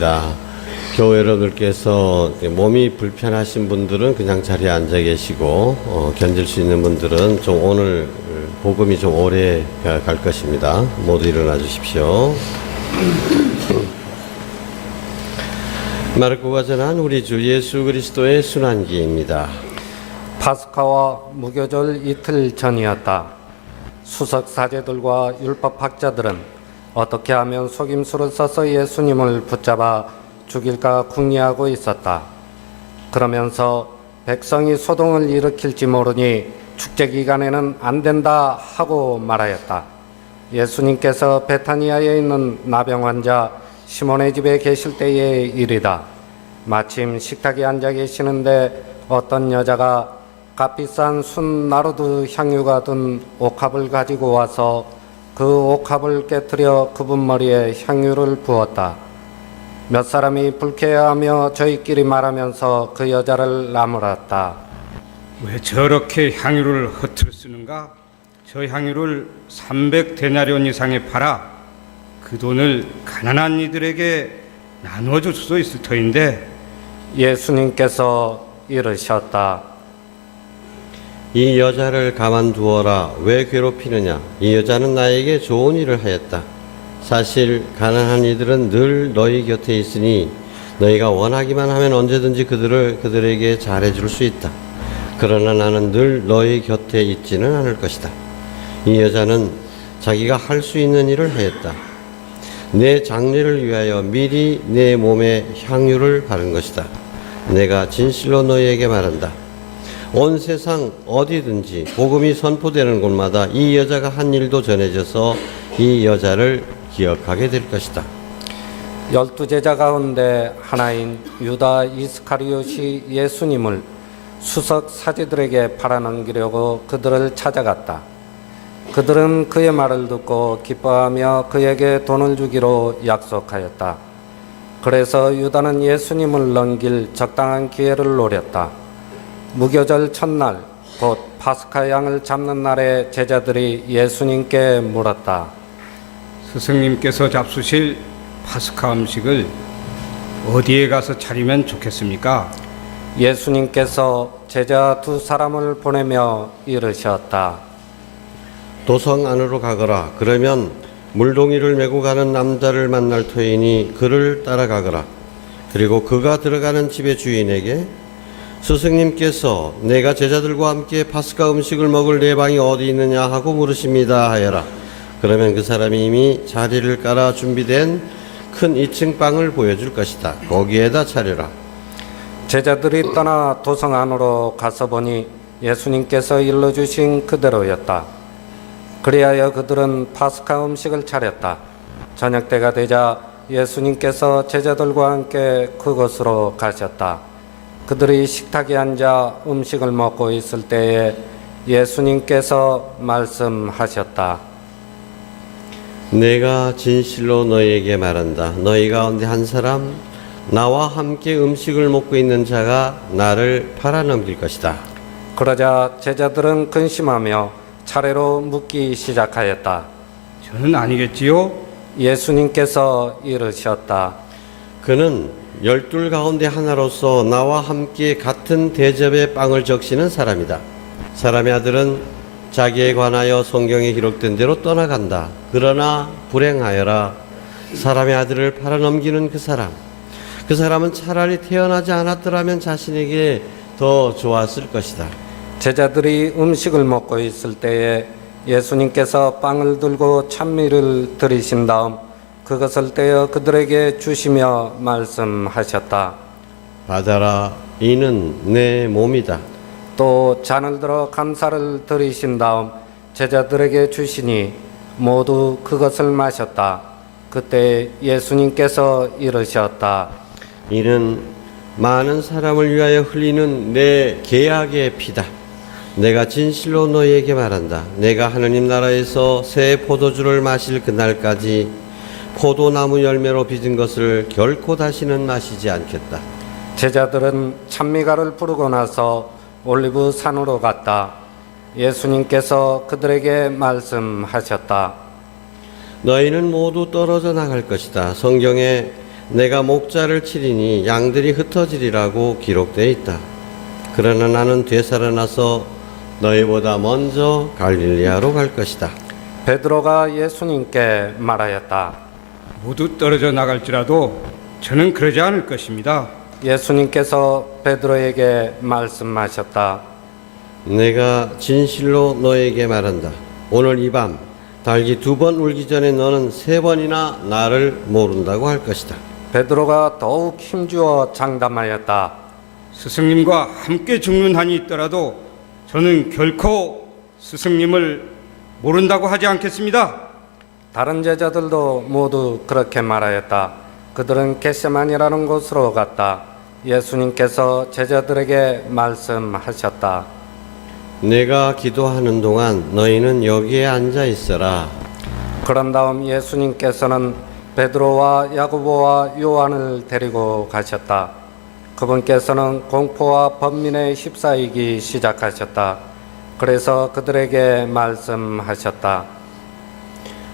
드리겠습니다. 교회 여러분들께서 몸이 불편하신 분들은 그냥 자리에 앉아 계시고 견딜 수 있는 분들은 좀 오늘 복음이 좀 오래 갈 것입니다. 모두 일어나 주십시오. 마르코가 전한 우리 주 예수 그리스도의 순환기입니다. 파스카와 무교절 이틀 전이었다. 수석 사제들과 율법학자들은 어떻게 하면 속임수를 써서 예수님을 붙잡아 죽일까 궁리하고 있었다. 그러면서 백성이 소동을 일으킬지 모르니 축제 기간에는 안 된다 하고 말하였다. 예수님께서 베타니아에 있는 나병 환자 시몬의 집에 계실 때의 일이다. 마침 식탁에 앉아 계시는데 어떤 여자가 값비싼 순 나르드 향유가 든 옥합을 가지고 와서 그 옥합을 깨뜨려 그분 머리에 향유를 부었다. 몇 사람이 불쾌해하며 저희끼리 말하면서 그 여자를 나무랐다. 왜 저렇게 향유를 허투루 쓰는가? 저 향유를 300데나리온 이상에 팔아 그 돈을 가난한 이들에게 나누어 줄 수도 있을 터인데. 예수님께서 이르셨다. 이 여자를 가만두어라. 왜 괴롭히느냐? 이 여자는 나에게 좋은 일을 하였다. 사실 가난한 이들은 늘 너희 곁에 있으니 너희가 원하기만 하면 언제든지 그들에게 잘해줄 수 있다. 그러나 나는 늘 너희 곁에 있지는 않을 것이다. 이 여자는 자기가 할 수 있는 일을 하였다. 내 장례를 위하여 미리 내 몸에 향유를 바른 것이다. 내가 진실로 너희에게 말한다. 온 세상 어디든지 복음이 선포되는 곳마다 이 여자가 한 일도 전해져서 이 여자를 기억하게 될 것이다. 12제자 가운데 하나인 유다 이스카리ot이 예수님을 수석 사제들에게 팔아넘기려고 그들을 찾아갔다. 그들은 그의 말을 듣고 기뻐하며 그에게 돈을 주기로 약속하였다. 그래서 유다는 예수님을 넘길 적당한 기회를 노렸다. 무교절 첫날, 곧 파스카 양을 잡는 날에 제자들이 예수님께 물었다. 스승님께서 잡수실 파스카 음식을 어디에 가서 차리면 좋겠습니까? 예수님께서 제자 2사람을 보내며 이르셨다. 도성 안으로 가거라. 그러면 물동이를 메고 가는 남자를 만날 터이니 그를 따라가거라. 그리고 그가 들어가는 집의 주인에게 스승님께서 내가 제자들과 함께 파스카 음식을 먹을 내 방이 어디 있느냐 하고 물으십니다 하여라. 그러면 그 사람이 이미 자리를 깔아 준비된 큰 2층 방을 보여줄 것이다. 거기에다 차려라. 제자들이 떠나 도성 안으로 가서 보니 예수님께서 일러주신 그대로였다. 그리하여 그들은 파스카 음식을 차렸다. 저녁 때가 되자 예수님께서 제자들과 함께 그곳으로 가셨다. 그들이 식탁에 앉아 음식을 먹고 있을 때에 예수님께서 말씀하셨다. 내가 진실로 너희에게 말한다. 너희 가운데 한 사람 나와 함께 음식을 먹고 있는 자가 나를 팔아넘길 것이다. 그러자 제자들은 근심하며 차례로 묻기 시작하였다. 저는 아니겠지요? 예수님께서 이르셨다. 그는 12 가운데 하나로서 나와 함께 같은 대접의 빵을 적시는 사람이다. 사람의 아들은 자기에 관하여 성경에 기록된 대로 떠나간다. 그러나 불행하여라. 사람의 아들을 팔아넘기는 그 사람은 차라리 태어나지 않았더라면 자신에게 더 좋았을 것이다. 제자들이 음식을 먹고 있을 때에 예수님께서 빵을 들고 찬미를 드리신 다음 그것을 떼어 그들에게 주시며 말씀하셨다. 받아라. 이는 내 몸이다. 또 잔을 들어 감사를 드리신 다음 제자들에게 주시니 모두 그것을 마셨다. 그때 예수님께서 이르셨다. 이는 많은 사람을 위하여 흘리는 내 계약의 피다. 내가 진실로 너희에게 말한다. 내가 하느님 나라에서 새 포도주를 마실 그날까지 포도나무 열매로 빚은 것을 결코 다시는 마시지 않겠다. 제자들은 찬미가를 부르고 나서 올리브 산으로 갔다. 예수님께서 그들에게 말씀하셨다. 너희는 모두 떨어져 나갈 것이다. 성경에 내가 목자를 치리니 양들이 흩어지리라고 기록되어 있다. 그러나 나는 되살아나서 너희보다 먼저 갈릴리아로 갈 것이다. 베드로가 예수님께 말하였다. 모두 떨어져 나갈지라도 저는 그러지 않을 것입니다. 예수님께서 베드로에게 말씀하셨다. 내가 진실로 너에게 말한다. 오늘 이 밤 닭이 2번 울기 전에 너는 3번이나 나를 모른다고 할 것이다. 베드로가 더욱 힘주어 장담하였다. 스승님과 함께 죽는 한이 있더라도 저는 결코 스승님을 모른다고 하지 않겠습니다. 다른 제자들도 모두 그렇게 말하였다. 그들은 겟세마니라는 곳으로 갔다. 예수님께서 제자들에게 말씀하셨다. 내가 기도하는 동안 너희는 여기에 앉아 있어라. 그런 다음 예수님께서는 베드로와 야고보와 요한을 데리고 가셨다. 그분께서는 공포와 번민에 휩싸이기 시작하셨다. 그래서 그들에게 말씀하셨다.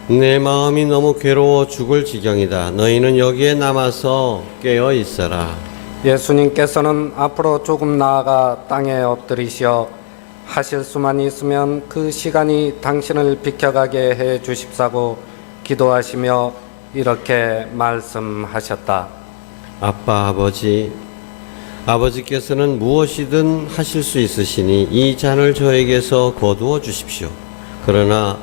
내 마음이 너무 괴로워 죽을 지경이다. 너희는 여기에 남아서 깨어 있어라. 예수님께서는 앞으로 조금 나아가 땅에 엎드리시어 하실 수만 있으면 그 시간이 당신을 비켜가게 해 주십사고 기도하시며 이렇게 말씀하셨다. 아빠 아버지께서는 무엇이든 하실 수 있으시니 이 잔을 저에게서 거두어 주십시오. 그러나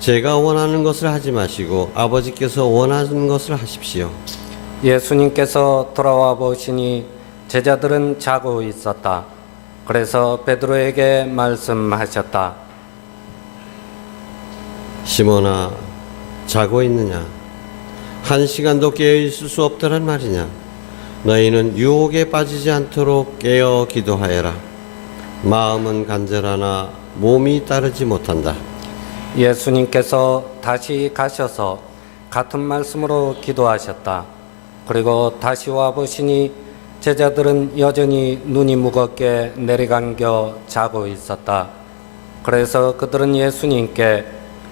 제가 원하는 것을 하지 마시고 아버지께서 원하는 것을 하십시오. 예수님께서 돌아와 보시니 제자들은 자고 있었다. 그래서 베드로에게 말씀하셨다. 시몬아, 자고 있느냐? 1시간도 깨어 있을 수 없다란 말이냐? 너희는 유혹에 빠지지 않도록 깨어 기도하여라. 마음은 간절하나 몸이 따르지 못한다. 예수님께서 다시 가셔서 같은 말씀으로 기도하셨다. 그리고 다시 와 보시니 제자들은 여전히 눈이 무겁게 내리감겨 자고 있었다. 그래서 그들은 예수님께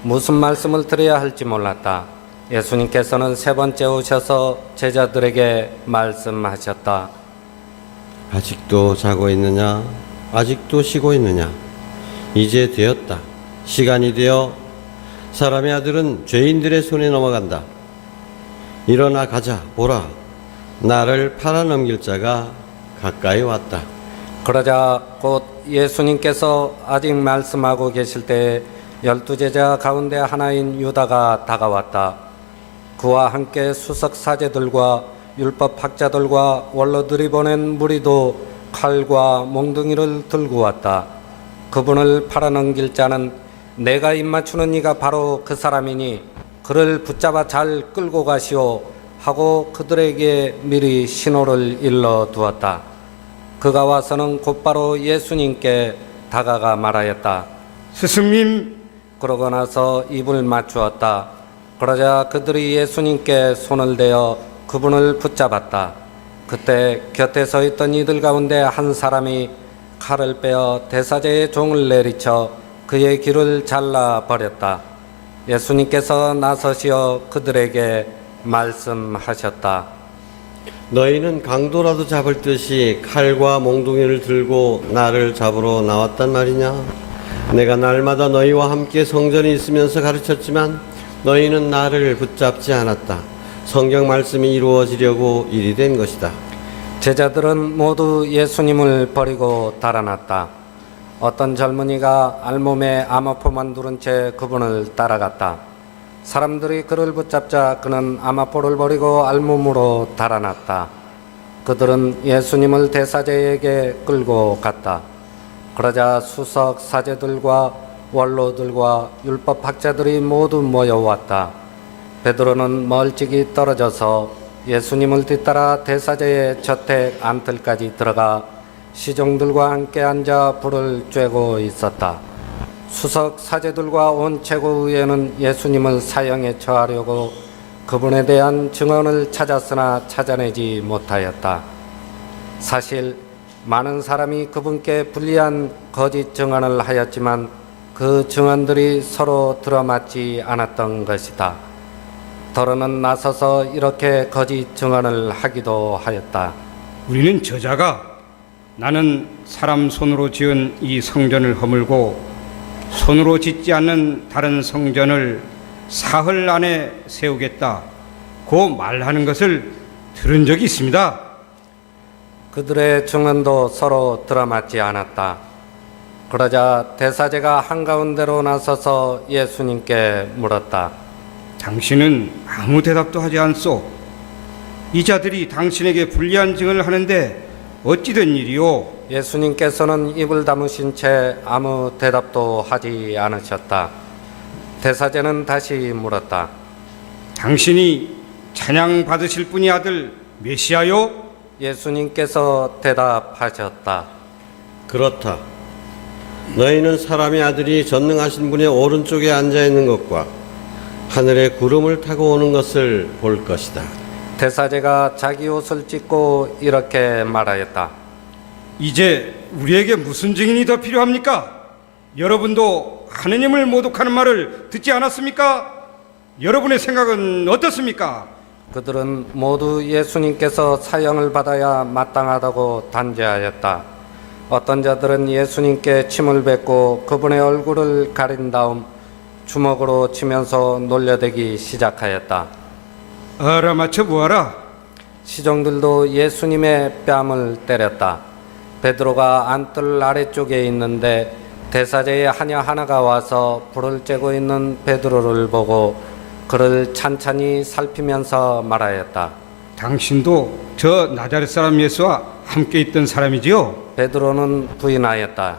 무슨 말씀을 드려야 할지 몰랐다. 예수님께서는 3번째 오셔서 제자들에게 말씀하셨다. 아직도 자고 있느냐? 아직도 쉬고 있느냐? 이제 되었다. 시간이 되어 사람의 아들은 죄인들의 손에 넘어간다. 일어나 가자. 보라. 나를 팔아넘길 자가 가까이 왔다. 그러자 곧 예수님께서 아직 말씀하고 계실 때 12제자 가운데 하나인 유다가 다가왔다. 그와 함께 수석 사제들과 율법 학자들과 원로들이 보낸 무리도 칼과 몽둥이를 들고 왔다. 그분을 팔아넘길 자는 내가 입맞추는 이가 바로 그 사람이니 그를 붙잡아 잘 끌고 가시오 하고 그들에게 미리 신호를 일러 두었다. 그가 와서는 곧바로 예수님께 다가가 말하였다. 스승님, 그러고 나서 입을 맞추었다. 그러자 그들이 예수님께 손을 대어 그분을 붙잡았다. 그때 곁에 서 있던 이들 가운데 한 사람이 칼을 빼어 대사제의 종을 내리쳐 그의 귀를 잘라 버렸다. 예수님께서 나서시어 그들에게 말씀하셨다. 너희는 강도라도 잡을 듯이 칼과 몽둥이를 들고 나를 잡으러 나왔단 말이냐? 내가 날마다 너희와 함께 성전에 있으면서 가르쳤지만 너희는 나를 붙잡지 않았다. 성경 말씀이 이루어지려고 일이 된 것이다. 제자들은 모두 예수님을 버리고 달아났다. 어떤 젊은이가 알몸에 아마포만 두른 채 그분을 따라갔다. 사람들이 그를 붙잡자 그는 아마포를 버리고 알몸으로 달아났다. 그들은 예수님을 대사제에게 끌고 갔다. 그러자 수석 사제들과 원로들과 율법 학자들이 모두 모여왔다. 베드로는 멀찍이 떨어져서 예수님을 뒤따라 대사제의 저택 안뜰까지 들어가 시종들과 함께 앉아 불을 쬐고 있었다. 수석 사제들과 온 최고의회는 예수님을 사형에 처하려고 그분에 대한 증언을 찾았으나 찾아내지 못하였다. 사실 많은 사람이 그분께 불리한 거짓 증언을 하였지만 그 증언들이 서로 들어맞지 않았던 것이다. 더러는 나서서 이렇게 거짓 증언을 하기도 하였다. 우리는 저자가 나는 사람 손으로 지은 이 성전을 허물고 손으로 짓지 않는 다른 성전을 사흘 안에 세우겠다 고 말하는 것을 들은 적이 있습니다. 그들의 증언도 서로 들어맞지 않았다. 그러자 대사제가 한가운데로 나서서 예수님께 물었다. 당신은 아무 대답도 하지 않소. 이 자들이 당신에게 불리한 증언을 하는데 어찌 된 일이오? 예수님께서는 입을 다무신 채 아무 대답도 하지 않으셨다. 대사제는 다시 물었다. 당신이 찬양 받으실 분이 아들 메시아요? 예수님께서 대답하셨다. 그렇다. 너희는 사람의 아들이 전능하신 분의 오른쪽에 앉아 있는 것과 하늘에 구름을 타고 오는 것을 볼 것이다. 대사제가 자기 옷을 찢고 이렇게 말하였다. 이제 우리에게 무슨 증인이 더 필요합니까? 여러분도 하느님을 모독하는 말을 듣지 않았습니까? 여러분의 생각은 어떻습니까? 그들은 모두 예수님께서 사형을 받아야 마땅하다고 단죄하였다. 어떤 자들은 예수님께 침을 뱉고 그분의 얼굴을 가린 다음 주먹으로 치면서 놀려대기 시작하였다. 알아맞혀 보아라. 시종들도 예수님의 뺨을 때렸다. 베드로가 안뜰 아래쪽에 있는데 대사제의 하녀 하나가 와서 불을 쬐고 있는 베드로를 보고 그를 찬찬히 살피면서 말하였다. 당신도 저 나자렛 사람 예수와 함께 있던 사람이지요? 베드로는 부인하였다.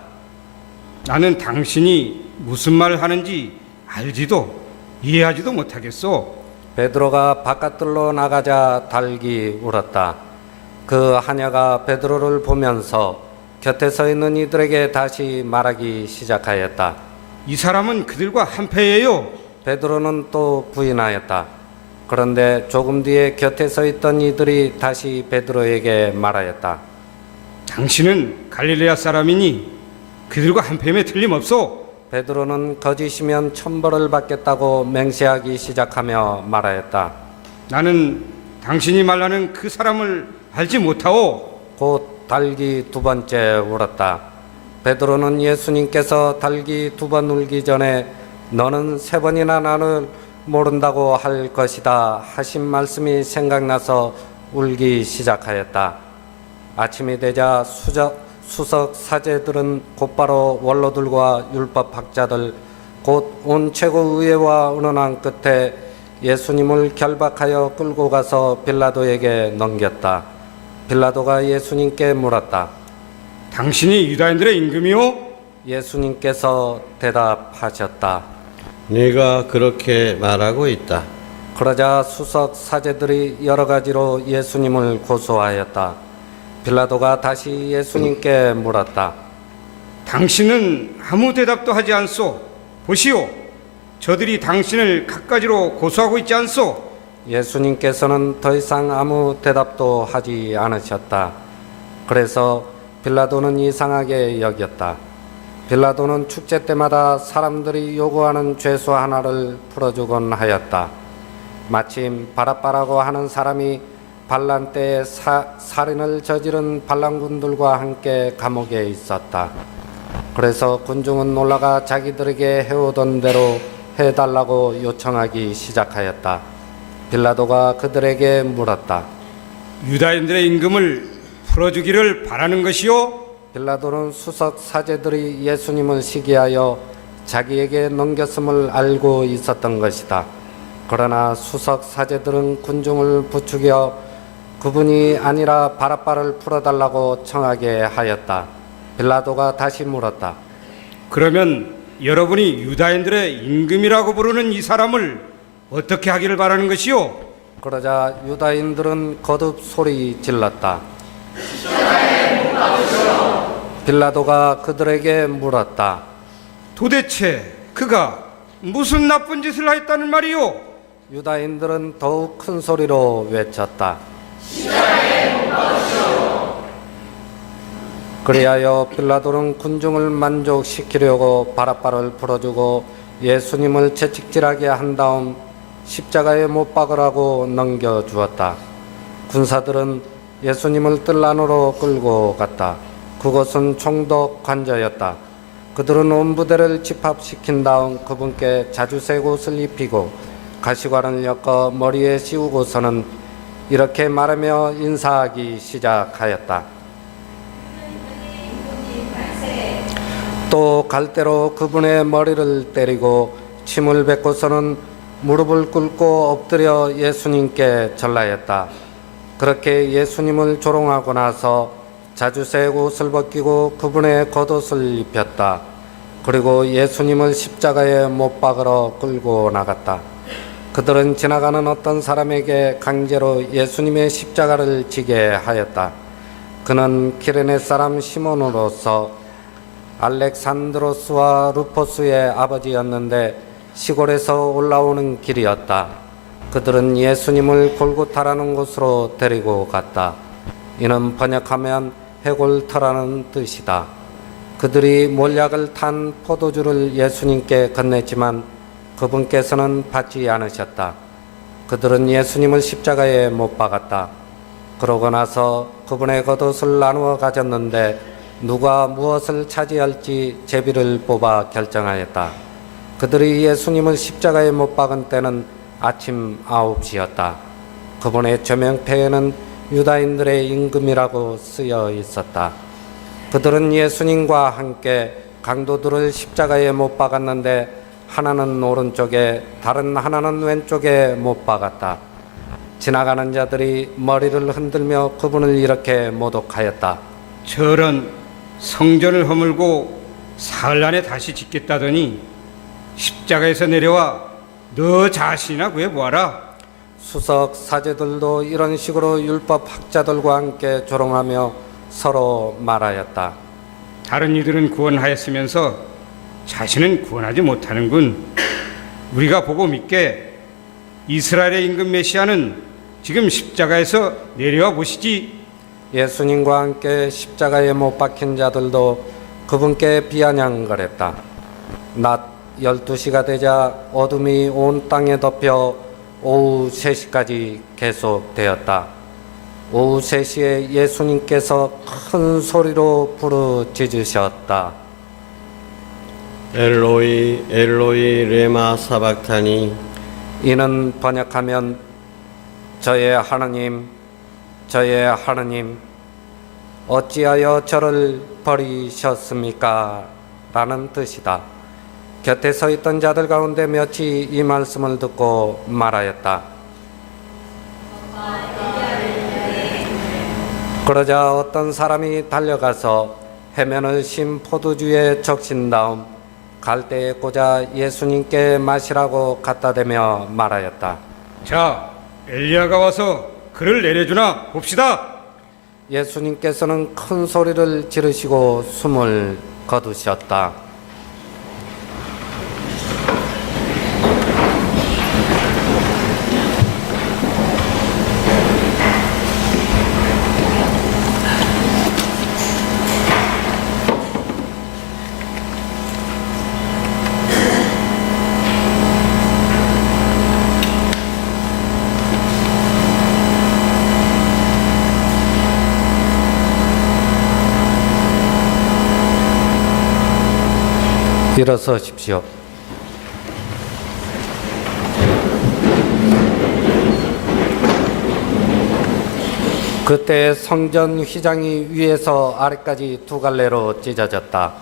나는 당신이 무슨 말을 하는지 알지도 이해하지도 못하겠소. 베드로가 바깥들로 나가자 달기 울었다. 그 하녀가 베드로를 보면서 곁에 서 있는 이들에게 다시 말하기 시작하였다. 이 사람은 그들과 한패예요. 베드로는 또 부인하였다. 그런데 조금 뒤에 곁에 서 있던 이들이 다시 베드로에게 말하였다. 당신은 갈릴레아 사람이니 그들과 한패임에 틀림없소. 베드로는 거짓이면 천벌을 받겠다고 맹세하기 시작하며 말하였다. 나는 당신이 말하는 그 사람을 알지 못하오. 곧 달기 두 번째 울었다. 베드로는 예수님께서 달기 두 번 울기 전에 너는 세 번이나 나를 모른다고 할 것이다 하신 말씀이 생각나서 울기 시작하였다. 아침이 되자 수석 사제들은 곧바로 원로들과 율법학자들 곧 온 최고의회와 의논한 끝에 예수님을 결박하여 끌고 가서 빌라도에게 넘겼다. 빌라도가 예수님께 물었다. 당신이 유다인들의 임금이오? 예수님께서 대답하셨다. 네가 그렇게 말하고 있다. 그러자 수석 사제들이 여러 가지로 예수님을 고소하였다. 빌라도가 다시 예수님께 물었다. 당신은 아무 대답도 하지 않소. 보시오. 저들이 당신을 갖가지로 고소하고 있지 않소. 예수님께서는 더 이상 아무 대답도 하지 않으셨다. 그래서 빌라도는 이상하게 여겼다. 빌라도는 축제 때마다 사람들이 요구하는 죄수 하나를 풀어주곤 하였다. 마침 바라바라고 하는 사람이 반란 때에 살인을 저지른 반란군들과 함께 감옥에 있었다. 그래서 군중은 놀라가 자기들에게 해오던 대로 해달라고 요청하기 시작하였다. 빌라도가 그들에게 물었다. 유다인들의 임금을 풀어주기를 바라는 것이요? 빌라도는 수석 사제들이 예수님을 시기하여 자기에게 넘겼음을 알고 있었던 것이다. 그러나 수석 사제들은 군중을 부추겨 그분이 아니라 바라바를 풀어달라고 청하게 하였다. 빌라도가 다시 물었다. 그러면 여러분이 유다인들의 임금이라고 부르는 이 사람을 어떻게 하기를 바라는 것이요? 그러자 유다인들은 거듭 소리 질렀다. 빌라도가 그들에게 물었다. 도대체 그가 무슨 나쁜 짓을 하였다는 말이요? 유다인들은 더욱 큰 소리로 외쳤다. 그리하여 빌라도는 군중을 만족시키려고 바라바를 풀어주고 예수님을 채찍질하게 한 다음 십자가에 못 박으라고 넘겨주었다. 군사들은 예수님을 뜰 안으로 끌고 갔다. 그곳은 총독 관저였다. 그들은 온 부대를 집합시킨 다음 그분께 자주색 옷을 입히고 가시관을 엮어 머리에 씌우고서는 이렇게 말하며 인사하기 시작하였다. 또 갈대로 그분의 머리를 때리고 침을 뱉고서는 무릎을 꿇고 엎드려 예수님께 절라했다. 그렇게 예수님을 조롱하고 나서 자주색 옷을 벗기고 그분의 겉옷을 입혔다. 그리고 예수님을 십자가에 못 박으러 끌고 나갔다. 그들은 지나가는 어떤 사람에게 강제로 예수님의 십자가를 지게 하였다. 그는 기레네 사람 시몬으로서 알렉산드로스와 루포스의 아버지였는데 시골에서 올라오는 길이었다. 그들은 예수님을 골고타라는 곳으로 데리고 갔다. 이는 번역하면 해골터라는 뜻이다. 그들이 몰약을 탄 포도주를 예수님께 건넸지만 그분께서는 받지 않으셨다. 그들은 예수님을 십자가에 못 박았다. 그러고 나서 그분의 겉옷을 나누어 가졌는데 누가 무엇을 차지할지 제비를 뽑아 결정하였다. 그들이 예수님을 십자가에 못 박은 때는 아침 9시였다. 그분의 조명패에는 유다인들의 임금이라고 쓰여 있었다. 그들은 예수님과 함께 강도들을 십자가에 못 박았는데 하나는 오른쪽에 다른 하나는 왼쪽에 못 박았다. 지나가는 자들이 머리를 흔들며 그분을 이렇게 모독하였다. 저런 성전을 허물고 사흘 안에 다시 짓겠다더니 십자가에서 내려와 너 자신이나 구해보아라. 수석 사제들도 이런 식으로 율법 학자들과 함께 조롱하며 서로 말하였다. 다른 이들은 구원하였으면서 자신은 구원하지 못하는군. 우리가 보고 믿게 이스라엘의 임금 메시아는 지금 십자가에서 내려와 보시지. 예수님과 함께 십자가에 못 박힌 자들도 그분께 비아냥거렸다. 낮 12시가 되자 어둠이 온 땅에 덮여 오후 3시까지 계속되었다. 오후 3시에 예수님께서 큰 소리로 부르짖으셨다. 엘로이 엘로이 레마 사박타니. 이는 번역하면 저의 하느님, 저의 하느님, 어찌하여 저를 버리셨습니까? 라는 뜻이다. 곁에 서 있던 자들 가운데 몇이 이 말씀을 듣고 말하였다. 그러자 어떤 사람이 달려가서 해면을 심 포도주에 적신 다음 갈대에 꽂아 예수님께 마시라고 갖다 대며 말하였다. 자, 엘리야가 와서 그를 내려주나 봅시다. 예수님께서는 큰 소리를 지르시고 숨을 거두셨다. 일어서십시오. 그때 성전 휘장이 위에서 아래까지 두 갈래로 찢어졌다.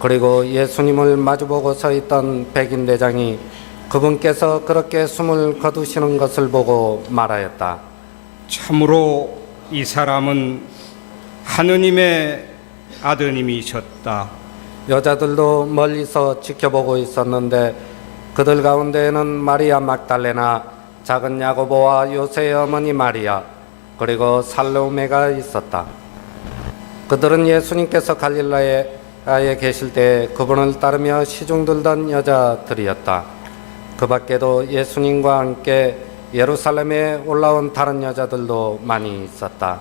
그리고 예수님을 마주보고 서 있던 백인 대장이 그분께서 그렇게 숨을 거두시는 것을 보고 말하였다. 참으로 이 사람은 하느님의 아드님이셨다. 여자들도 멀리서 지켜보고 있었는데 그들 가운데에는 마리아 막달레나, 작은 야고보와 요새의 어머니 마리아, 그리고 살로메가 있었다. 그들은 예수님께서 갈릴라에 계실 때 그분을 따르며 시중 들던 여자들이었다. 그 밖에도 예수님과 함께 예루살렘에 올라온 다른 여자들도 많이 있었다.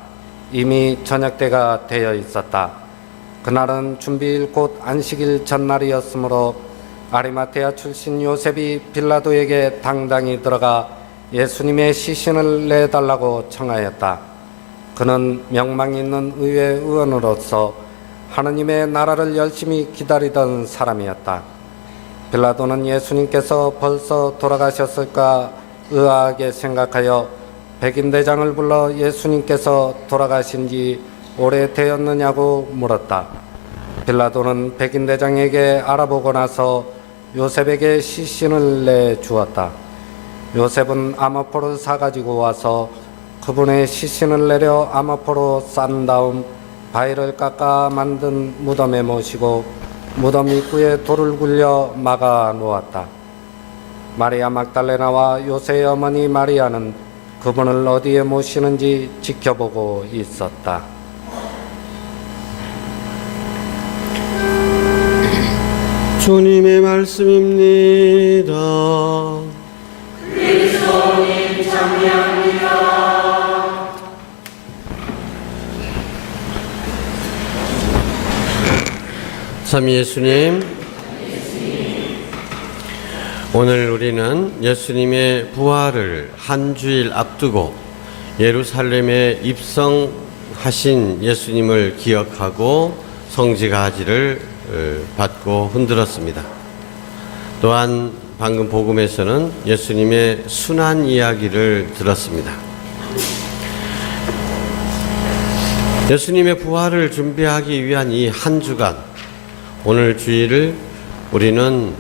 이미 저녁 때가 되어 있었다. 그날은 준비일 곧 안식일 전날이었으므로 아리마테아 출신 요셉이 빌라도에게 당당히 들어가 예수님의 시신을 내달라고 청하였다. 그는 명망 있는 의회 의원으로서 하느님의 나라를 열심히 기다리던 사람이었다. 빌라도는 예수님께서 벌써 돌아가셨을까 의아하게 생각하여 백인대장을 불러 예수님께서 돌아가신 지 오래되었느냐고 물었다. 빌라도는 백인대장에게 알아보고 나서 요셉에게 시신을 내주었다. 요셉은 아마포를 사가지고 와서 그분의 시신을 내려 아마포로 싼 다음 바위를 깎아 만든 무덤에 모시고 무덤 입구에 돌을 굴려 막아 놓았다. 마리아 막달레나와 요새의 어머니 마리아는 그분을 어디에 모시는지 지켜보고 있었다. 주님의 말씀입니다. 그리스도님 찬양합니다. 참 예수님, 오늘 우리는 예수님의 부활을 한 주일 앞두고 예루살렘에 입성하신 예수님을 기억하고 성지가지를 받고 흔들었습니다. 또한 방금 복음에서는 예수님의 순환 이야기를 들었습니다. 예수님의 부활을 준비하기 위한 이 한 주간, 오늘 주일을 우리는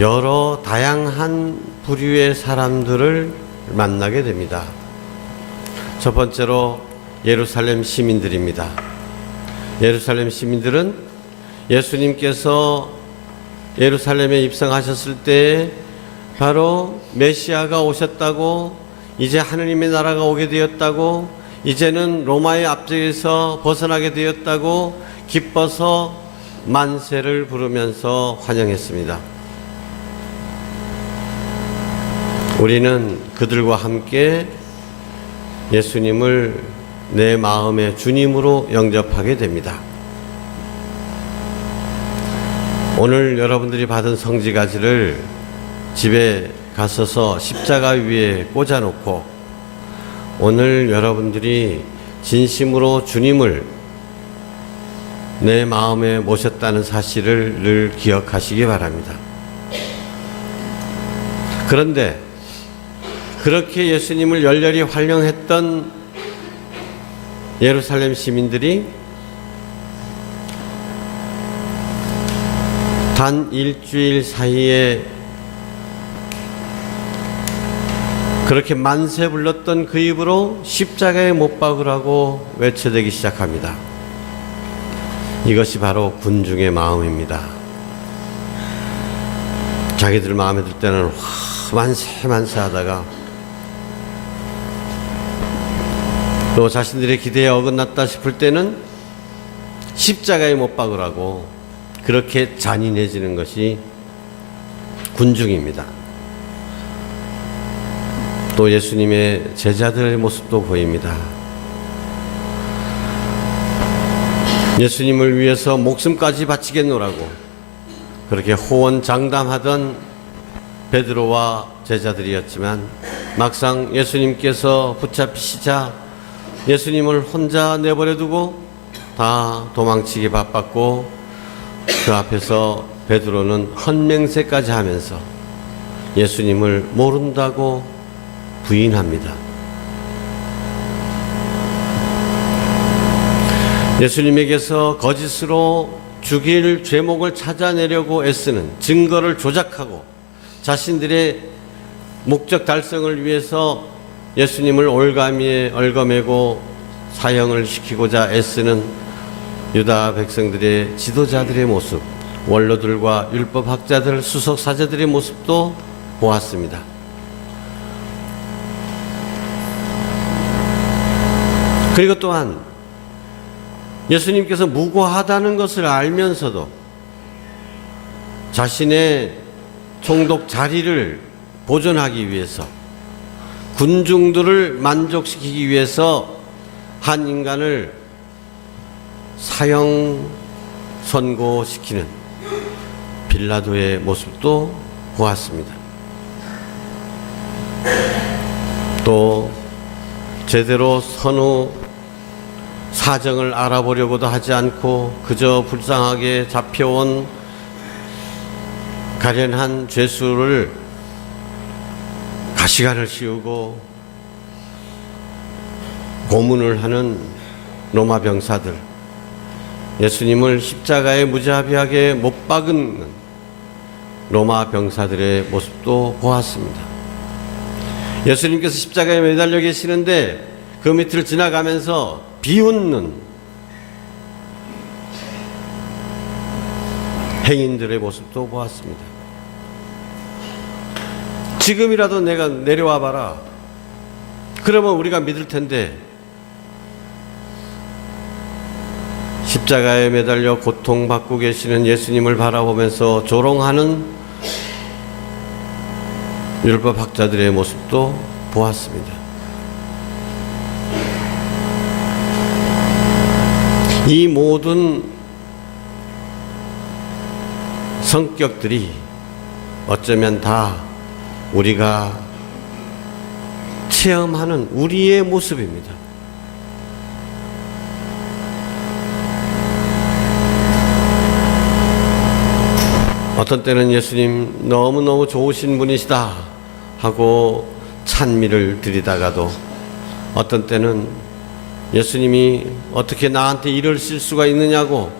여러 다양한 부류의 사람들을 만나게 됩니다. 첫 번째로 예루살렘 시민들입니다. 예루살렘 시민들은 예수님께서 예루살렘에 입성하셨을 때 바로 메시아가 오셨다고, 이제 하느님의 나라가 오게 되었다고, 이제는 로마의 압제에서 벗어나게 되었다고 기뻐서 만세를 부르면서 환영했습니다. 우리는 그들과 함께 예수님을 내 마음의 주님으로 영접하게 됩니다. 오늘 여러분들이 받은 성지가지를 집에 가서서 십자가 위에 꽂아놓고 오늘 여러분들이 진심으로 주님을 내 마음에 모셨다는 사실을 늘 기억하시기 바랍니다. 그런데 그렇게 예수님을 열렬히 환영했던 예루살렘 시민들이 단 일주일 사이에 그렇게 만세 불렀던 그 입으로 십자가에 못 박으라고 외쳐대기 시작합니다. 이것이 바로 군중의 마음입니다. 자기들 마음에 들 때는 만세 하다가 또 자신들의 기대에 어긋났다 싶을 때는 십자가에 못 박으라고 그렇게 잔인해지는 것이 군중입니다. 또 예수님의 제자들의 모습도 보입니다. 예수님을 위해서 목숨까지 바치겠노라고 그렇게 호언장담하던 베드로와 제자들이었지만 막상 예수님께서 붙잡히시자 예수님을 혼자 내버려 두고 다 도망치기 바빴고 그 앞에서 베드로는 헛맹세까지 하면서 예수님을 모른다고 부인합니다. 예수님에게서 거짓으로 죽일 죄목을 찾아내려고 애쓰는, 증거를 조작하고 자신들의 목적 달성을 위해서 예수님을 올가미에 얽어매고 사형을 시키고자 애쓰는 유다 백성들의 지도자들의 모습, 원로들과 율법학자들, 수석사제들의 모습도 보았습니다. 그리고 또한 예수님께서 무고하다는 것을 알면서도 자신의 총독 자리를 보존하기 위해서, 군중들을 만족시키기 위해서 한 인간을 사형 선고시키는 빌라도의 모습도 보았습니다. 또 제대로 선후 사정을 알아보려고도 하지 않고 그저 불쌍하게 잡혀온 가련한 죄수를 가시관을 씌우고 고문을 하는 로마 병사들, 예수님을 십자가에 무자비하게 못 박은 로마 병사들의 모습도 보았습니다. 예수님께서 십자가에 매달려 계시는데 그 밑을 지나가면서 비웃는 행인들의 모습도 보았습니다. 지금이라도 내가 내려와 봐라. 그러면 우리가 믿을 텐데, 십자가에 매달려 고통받고 계시는 예수님을 바라보면서 조롱하는 율법학자들의 모습도 보았습니다. 이 모든 성격들이 어쩌면 다 우리가 체험하는 우리의 모습입니다. 어떤 때는 예수님 너무너무 좋으신 분이시다 하고 찬미를 드리다가도, 어떤 때는 예수님이 어떻게 나한테 이러실 수가 있느냐고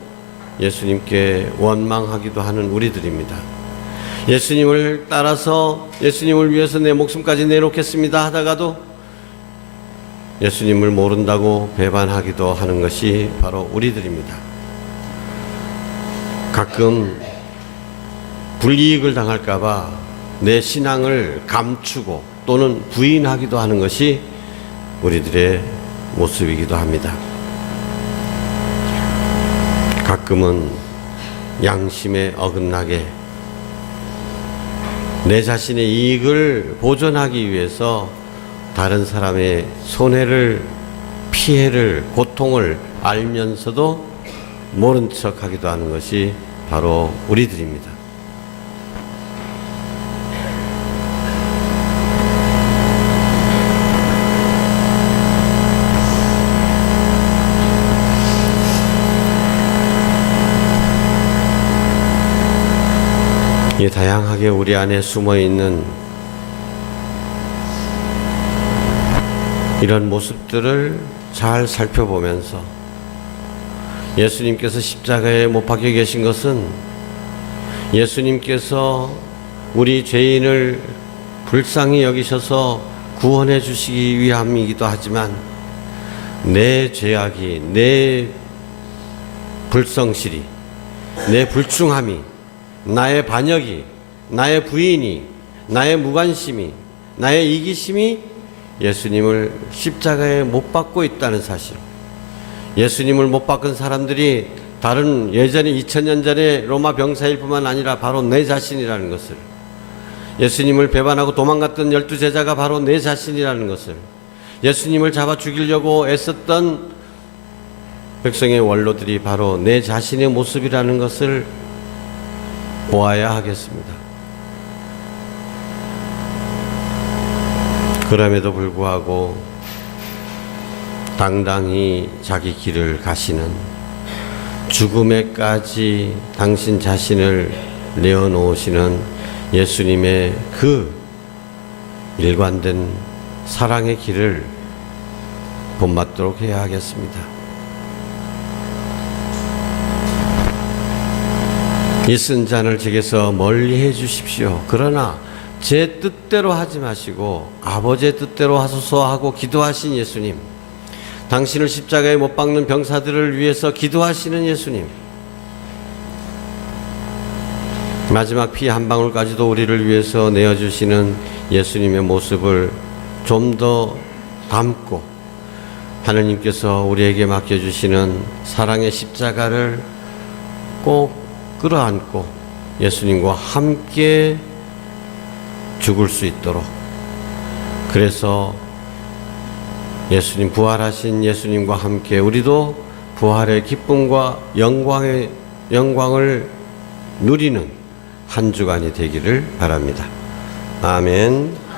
예수님께 원망하기도 하는 우리들입니다. 예수님을 따라서 예수님을 위해서 내 목숨까지 내놓겠습니다 하다가도 예수님을 모른다고 배반하기도 하는 것이 바로 우리들입니다. 가끔 불이익을 당할까봐 내 신앙을 감추고 또는 부인하기도 하는 것이 우리들의 모습이기도 합니다. 가끔은 양심에 어긋나게 내 자신의 이익을 보존하기 위해서 다른 사람의 손해를, 피해를, 고통을 알면서도 모른 척하기도 하는 것이 바로 우리들입니다. 이 다양하게 우리 안에 숨어 있는 이런 모습들을 잘 살펴보면서 예수님께서 십자가에 못 박혀 계신 것은 예수님께서 우리 죄인을 불쌍히 여기셔서 구원해 주시기 위함이기도 하지만, 내 죄악이, 내 불성실이, 내 불충함이, 나의 반역이, 나의 부인이, 나의 무관심이, 나의 이기심이 예수님을 십자가에 못 박고 있다는 사실. 예수님을 못 박은 사람들이 다른 예전에 2000년 전에 로마 병사일 뿐만 아니라 바로 내 자신이라는 것을, 예수님을 배반하고 도망갔던 12제자가 바로 내 자신이라는 것을, 예수님을 잡아 죽이려고 애썼던 백성의 원로들이 바로 내 자신의 모습이라는 것을 보아야 하겠습니다. 그럼에도 불구하고 당당히 자기 길을 가시는, 죽음에까지 당신 자신을 내어놓으시는 예수님의 그 일관된 사랑의 길을 본받도록 해야 하겠습니다. 이 쓴 잔을 제게서 멀리 해 주십시오. 그러나 제 뜻대로 하지 마시고 아버지의 뜻대로 하소서 하고 기도하신 예수님, 당신을 십자가에 못 박는 병사들을 위해서 기도하시는 예수님, 마지막 피 한 방울까지도 우리를 위해서 내어주시는 예수님의 모습을 좀 더 담고, 하느님께서 우리에게 맡겨주시는 사랑의 십자가를 꼭 끌어안고 예수님과 함께 죽을 수 있도록, 그래서 예수님, 부활하신 예수님과 함께 우리도 부활의 기쁨과 영광을 누리는 한 주간이 되기를 바랍니다. 아멘.